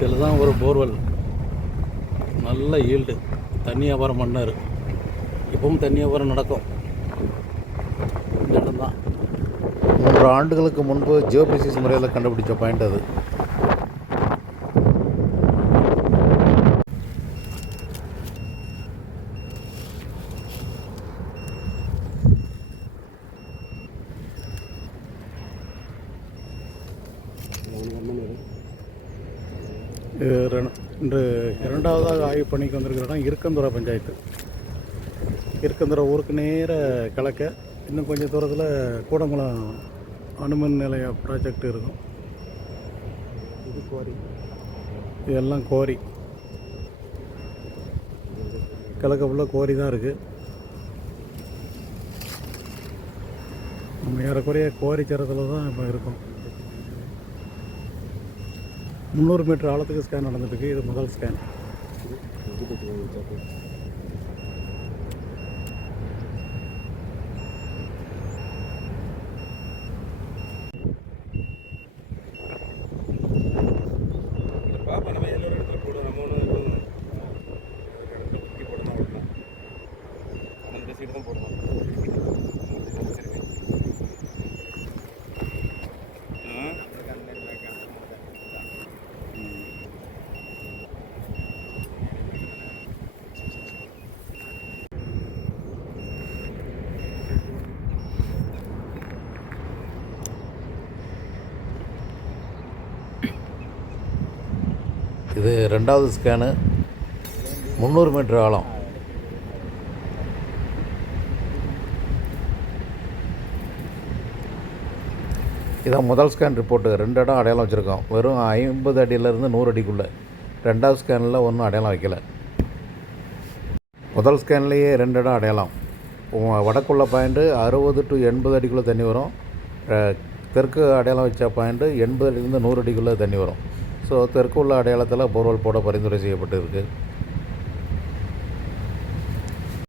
இதில் தான் ஒரு போர்வெல். நல்ல ஈல்டு. தண்ணி வியாபாரம் பண்ணார். இப்பவும் தண்ணி வியாபாரம் நடக்கும். இந்த இடம்தான் மூன்று ஆண்டுகளுக்கு முன்பு ஜியோபிசிஸ் முறையில் கண்டுபிடிச்ச பாயிண்ட் அது இது ரெண்டு- இன்று இரண்டாவதாக ஆய்வு பணிக்கு வந்திருக்கிற இடம் இருக்கந்துறை பஞ்சாயத்து. இருக்கந்துறை ஊருக்கு நேர கிழக்க இன்னும் கொஞ்சம் தூரத்தில் கூடங்குளம் அணுமின் நிலைய ப்ராஜெக்ட் இருக்கும். இது கோரி. இதெல்லாம் கோரி. கிழக்க ஃபுல்லாக கோரி தான் இருக்குது நம்ம ஏறக்குறைய கோரி சரத்தில் தான் இப்போ இருக்கோம். முந்நூறு மீட்டர் ஆழத்துக்கு ஸ்கேன் நடந்துட்டுருக்கு இது முதல் ஸ்கேன் பாப்பா நம்ம ஏதோ ஒரு இடத்துல போடுவோம் நம்ம ஒன்று இடத்துல குத்தி போடணும் அவ்வளோதான் நம்ம இந்த சைடு தான் போடணும் சரிங்க இது ரெண்டாவது ஸ்கேனு முந்நூறு மீட்டர் ஆழம். இதான் முதல் ஸ்கேன் ரிப்போர்ட்டு ரெண்டு இடம் அடையாளம் வச்சுருக்கோம். வெறும் ஐம்பது அடியிலேருந்து நூறு அடிக்குள்ளே. ரெண்டாவது ஸ்கேனில் ஒன்றும் அடையாளம் வைக்கல. முதல் ஸ்கேன்லேயே ரெண்டு இடம் அடையாளம். வடக்குள்ள பாயிண்ட்டு அறுபது டு எண்பது அடிக்குள்ளே தண்ணி வரும். தெற்கு அடையாளம் வச்ச பாயிண்ட்டு எண்பது அடியிலேருந்து நூறு அடிக்குள்ளே தண்ணி வரும். ஸோ தெற்கு உள்ள அடையாளத்தில் போர்வெல் போட பரிந்துரை செய்யப்பட்டு இருக்குது